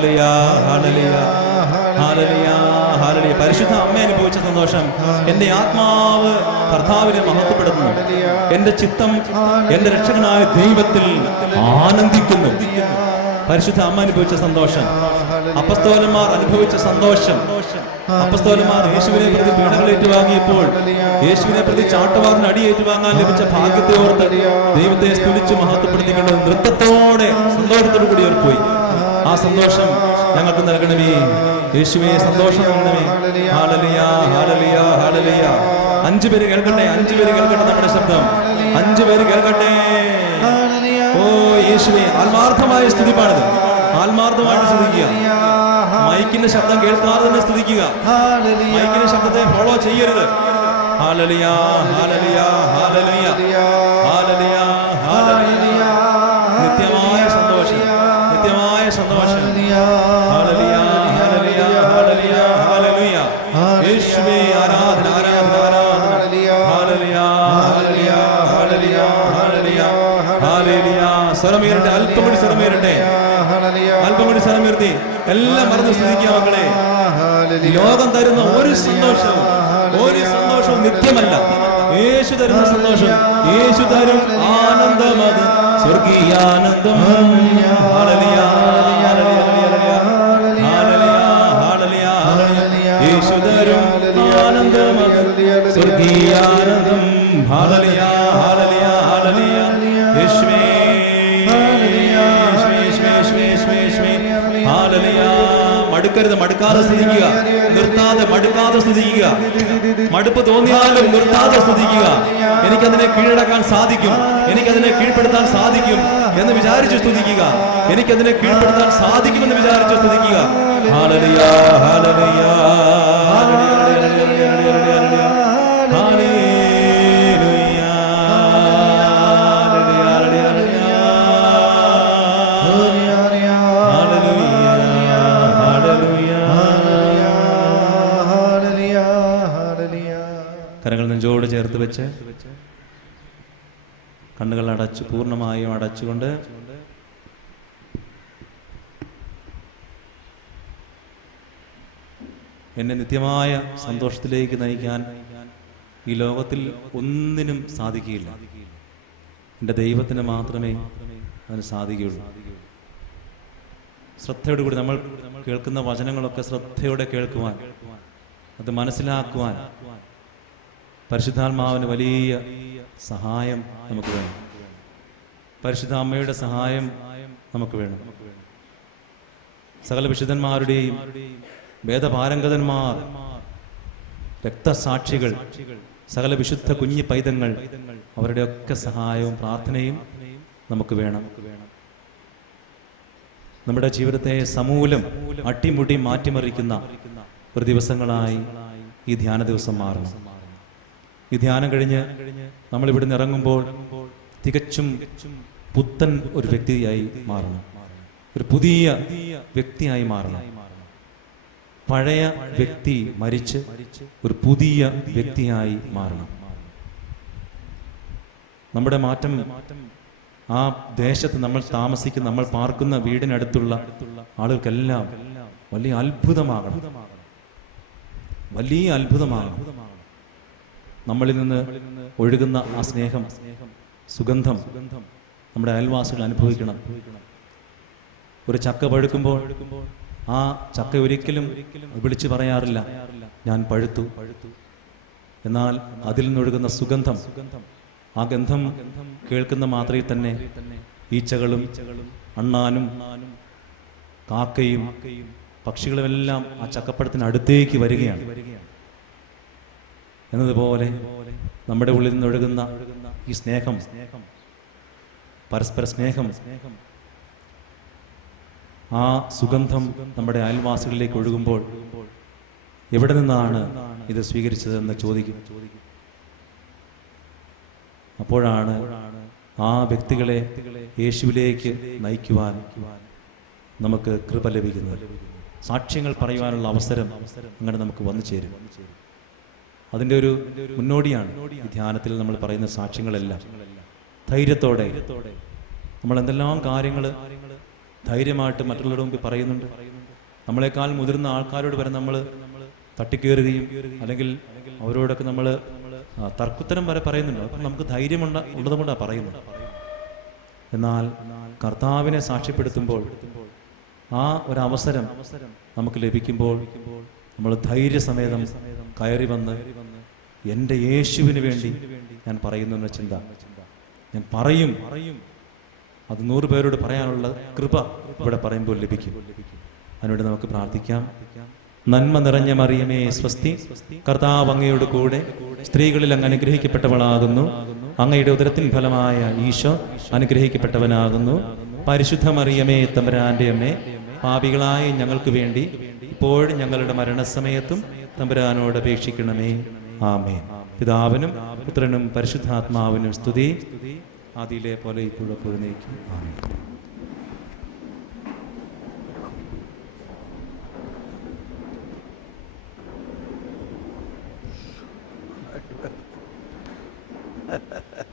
Hallelujah ഹല്ലേലൂയ ഹല്ലേലൂയ hallelujah. പരിശുദ്ധ അമ്മ അനുഭവിച്ച സന്തോഷം. എൻ്റെ ആത്മാവ് കർത്താവിനെ മഹത്വപ്പെടുത്തുന്നു. എൻ്റെ ചിത്തം എൻ്റെ രക്ഷകനായ ദൈവത്തിൽ ആനന്ദിക്കുന്നു. പരിശുദ്ധ അമ്മ അനുഭവിച്ച സന്തോഷം, അപ്പസ്തോലന്മാർ അനുഭവിച്ച സന്തോഷം. അപ്പസ്തോലന്മാർ യേശുവിനെ പ്രതി പീഡകൾ ഏറ്റുവാങ്ങിയപ്പോൾ, യേശുവിനെ പ്രതി ചാട്ടവാറിന് അടി ഏറ്റുവാങ്ങാൻ ലഭിച്ച ഭാഗ്യത്തെ ഓർത്ത് ദൈവത്തെ സ്തുതിച്ച് മഹത്വപ്പെടുത്തിക്കൊണ്ട് നൃത്തത്തോടെ സന്തോഷത്തോടു കൂടി അവർ പോയി. ആ സന്തോഷം ഞങ്ങൾക്ക് നൽകണമേ യേശുവേ, സന്തോഷം നൽകണമേ. ഹല്ലേലൂയ ഹല്ലേലൂയ ഹല്ലേലൂയ. 5 പേര് കേൾക്കട്ടെ, 5 പേര് കേൾക്കട്ടെ നമ്മുടെ ശബ്ദം. 5 പേര് കേൾക്കട്ടെ. ഓ യേശുവേ, ആത്മാർത്ഥമായ സ്തുതിപ്പാണിത്. ആത്മാർത്ഥമായിട്ട് സ്തുതിക്കുക. മൈക്കിന്റെ ശബ്ദം കേൾക്കാതെ തന്നെ സ്തുതിക്കുക. മൈക്കിന്റെ ശബ്ദത്തെ ഫോളോ ചെയ്യരുത്. ഹല്ലേലൂയ ഹല്ലേലൂയ ഹല്ലേലൂയ ഹല്ലേലൂയ ഹല്ലേലൂയ. നിത്യമായ സന്തോഷം, നിത്യമായ സന്തോഷം. ഹല്ലേലൂയ ഹല്ലേലൂയ ഹല്ലേലൂയ ഹല്ലേലൂയ. യേശുവേ, ആരാധന ആരാധന ആരാധന. ഹല്ലേലൂയ ഹല്ലേലൂയ ഹല്ലേലൂയ ഹല്ലേലൂയ ഹല്ലേലൂയ. സ്വരമേറട്ടെ, അല്പം കൂടി സ്വരമേറട്ടെ, അല്പം കൂടി സ്വരമേർത്തി എല്ലാം മറന്ന് സ്തുതിക്കുക മക്കളെ. ലോകം തരുന്ന ഒരു സന്തോഷവും നിത്യമല്ല. യേശു തരുന്ന സന്തോഷം, യേശു തരും ആനന്ദമത് സ്വർഗീയാനന്ദം. ഹല്ലേലൂയ ഹല്ലേലൂയ ഹല്ലേലൂയ. യേശു തരും ആനന്ദമത് സ്വർഗീയാനന്ദം. ഹല്ലേലൂയ ഹല്ലേലൂയ ഹല്ലേലൂയ. യേശുവേ ഹല്ലേലൂയ. മടുക്കരുത്, മടുക്കാതെ സ്തുതിക്കുക. നിർത്താതെ മടുക്കാതെ സ്തുതിക്കുക. മടുപ്പ് തോന്നിയാലും നിർത്താതെ സ്തുതിക്കുക. എനിക്കതിനെ കീഴടക്കാൻ സാധിക്കും, എനിക്കതിനെ കീഴ്പ്പെടുത്താൻ സാധിക്കും എന്ന് വിചാരിച്ച് സ്തുതിക്കുക. എനിക്കതിനെ കീഴ്പ്പെടുത്താൻ സാധിക്കുമെന്ന് വിചാരിച്ച് സ്തുതിക്കുക. ഹല്ലേലൂയ ഹല്ലേലൂയ ഹല്ലേലൂയ ഹല്ലേലൂയ. കരങ്ങൾ നെഞ്ചോട് ചേർത്ത് വെച്ച് കണ്ണുകൾ അടച്ചു, പൂർണ്ണമായും അടച്ചുകൊണ്ട് എന്നെ നിത്യമായ സന്തോഷത്തിലേക്ക് നയിക്കാൻ ഈ ലോകത്തിൽ ഒന്നിനും സാധിക്കുകയില്ല. എൻ്റെ ദൈവത്തിന് മാത്രമേ അതിന് സാധിക്കുകയുള്ളൂ. ശ്രദ്ധയോട് കൂടി നമ്മൾ കേൾക്കുന്ന വചനങ്ങളൊക്കെ ശ്രദ്ധയോടെ കേൾക്കുവാൻ, അത് മനസ്സിലാക്കുവാൻ പരിശുദ്ധാത്മാവിന് വലിയ സഹായം നമുക്ക് വേണം. പരിശുദ്ധ അമ്മയുടെ സഹായം നമുക്ക് വേണം. സകല വിശുദ്ധന്മാരുടെയും വേദപാരംഗതന്മാർ, രക്തസാക്ഷികൾ, സകല വിശുദ്ധ കുഞ്ഞു പൈതങ്ങൾ, അവരുടെയൊക്കെ സഹായവും പ്രാർത്ഥനയും നമുക്ക് വേണം. നമ്മുടെ ജീവിതത്തെ സമൂലം അട്ടിമുടി മാറ്റിമറിക്കുന്ന ഒരു ദിവസങ്ങളായി ഈ ധ്യാന ദിവസം മാറണം. ഈ ധ്യാനം കഴിഞ്ഞ് നമ്മൾ ഇവിടുന്ന് ഇറങ്ങുമ്പോൾ തികച്ചും പുത്തൻ ഒരു വ്യക്തിയായി മാറണം, ഒരു പുതിയ വ്യക്തിയായി മാറണം. പഴയ വ്യക്തി മരിച്ച് ഒരു പുതിയ വ്യക്തിയായി മാറണം. നമ്മുടെ മാറ്റം ആ ദേശത്ത് നമ്മൾ താമസിക്കുന്ന, നമ്മൾ പാർക്കുന്ന വീടിനടുത്തുള്ള ആളുകൾക്കെല്ലാം വലിയ അത്ഭുതമാകണം, വലിയ അത്ഭുതമാകണം. നമ്മളിൽ നിന്ന് ഒഴുകുന്ന ആ സ്നേഹം, സുഗന്ധം നമ്മുടെ അയൽവാസികൾ അനുഭവിക്കണം. ഒരു ചക്ക പഴുക്കുമ്പോൾ ആ ചക്ക ഒരിക്കലും വിളിച്ചു പറയാറില്ല ഞാൻ പഴുത്തു. എന്നാൽ അതിൽ നിന്നൊഴുകുന്ന സുഗന്ധം, ആ ഗന്ധം കേൾക്കുന്ന മാത്രയിൽ തന്നെ ഈച്ചകളും അണ്ണാനും കാക്കയും പക്ഷികളുമെല്ലാം ആ ചക്കപ്പഴത്തിന് അടുത്തേക്ക് വരികയാണ്. എന്നതുപോലെ നമ്മുടെ ഉള്ളിൽ നിന്നൊഴുകുന്ന ഈ സ്നേഹം, പരസ്പര സ്നേഹം, ആ സുഗന്ധം നമ്മുടെ അയൽവാസികളിലേക്ക് ഒഴുകുമ്പോൾ എവിടെ നിന്നാണ് ഇത് സ്വീകരിച്ചതെന്ന് ചോദിക്കും. അപ്പോഴാണ് ആ വ്യക്തികളെ യേശുവിലേക്ക് നയിക്കുവാൻ നമുക്ക് കൃപ ലഭിക്കുന്നത്. സാക്ഷ്യങ്ങൾ പറയുവാനുള്ള അവസരം അങ്ങനെ നമുക്ക് വന്നു ചേരും. അതിൻ്റെ ഒരു മുന്നോടിയാണ് ഈ ധ്യാനത്തിൽ നമ്മൾ പറയുന്ന സാക്ഷ്യങ്ങളെല്ലാം. ധൈര്യത്തോടെ നമ്മൾ എന്തെല്ലാം കാര്യങ്ങൾ ധൈര്യമായിട്ട് മറ്റുള്ളവരുടെ മുമ്പിൽ പറയുന്നുണ്ട്. നമ്മളെക്കാൾ മുതിർന്ന ആൾക്കാരോട് വരെ നമ്മൾ തട്ടിക്കേറുകയും അല്ലെങ്കിൽ അവരോടൊക്കെ നമ്മൾ തർക്കുത്തരം വരെ പറയുന്നുണ്ട്. അപ്പം നമുക്ക് ഉള്ളത് കൊണ്ടാണ് പറയുന്നത്. എന്നാൽ കർത്താവിനെ സാക്ഷ്യപ്പെടുത്തുമ്പോൾ ആ ഒരവസരം നമുക്ക് ലഭിക്കുമ്പോൾ നമ്മൾ ധൈര്യസമേതം കയറി വന്ന് എൻ്റെ യേശുവിന് വേണ്ടി ഞാൻ പറയുന്നു എന്ന ചിന്ത, ഞാൻ പറയും, അത് 100 പേരോട് പറയാനുള്ള കൃപ ഇവിടെ പറയുമ്പോൾ ലഭിക്കും. അതിനോട് നമുക്ക് പ്രാർത്ഥിക്കാം. നന്മ നിറഞ്ഞ മറിയമേ സ്വസ്തി, കർത്താവ് അങ്ങയോട് കൂടെ സ്ത്രീകളിൽ അങ്ങ് അനുഗ്രഹിക്കപ്പെട്ടവളാകുന്നു. അങ്ങയുടെ ഉദരത്തിൻ ഫലമായ ഈശോ അനുഗ്രഹിക്കപ്പെട്ടവനാകുന്നു. പരിശുദ്ധ മറിയമേ തമ്പുരാന്റെ അമ്മേ, പാപികളായ ഞങ്ങൾക്ക് വേണ്ടി ഇപ്പോഴും ഞങ്ങളുടെ മരണസമയത്തും തമ്പുരാനോട് അപേക്ഷിക്കണമേ. ആമേൻ. പിതാവിനും പുത്രനും പരിശുദ്ധാത്മാവിനും സ്തുതി, ആദിയിലെ പോലെ ഇപ്പോഴും നീക്കും. ആമേൻ. Ha ha ha.